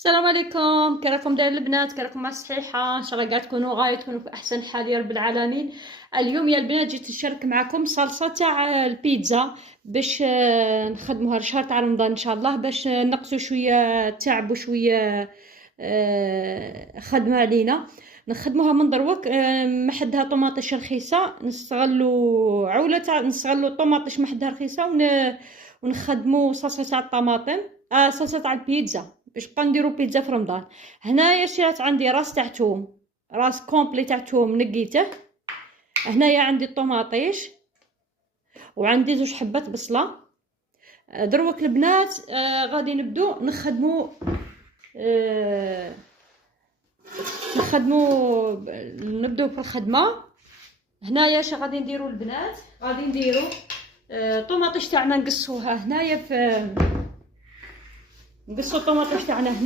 السلام عليكم، كي راكم داير البنات؟ كي راكم مع الصحيحه؟ ان شاء الله قاعد تكونوا غايه تكونوا في احسن حال يا رب العالمين. اليوم يا البنات جيت نشارك معكم صلصه تاع البيتزا باش نخدموها لشهر تاع رمضان ان شاء الله، باش نقصوا شويه تعب وشويه خدمه علينا. نخدموها من دروك. محدها طوماطيش رخيصه، نستغلوا عوله تاع نستغلوا طوماطيش محدها رخيصه ونخدموا صلصه تاع الطماطم، صلصه تاع البيتزا باش نبقى نديرو بيتزا في رمضان. هنايا شريت عندي راس تاع توم، راس كومبلي تاع توم نقيته. هنايا عندي الطوماطيش وعندي زوج حبات بصله. دروك البنات غادي نبدو نبدو في الخدمه. هنايا اش غادي نديرو البنات؟ غادي نديرو الطوماطيش تاعنا نقصوها هنايا نقصو الطوماطيش تاعنا هنا.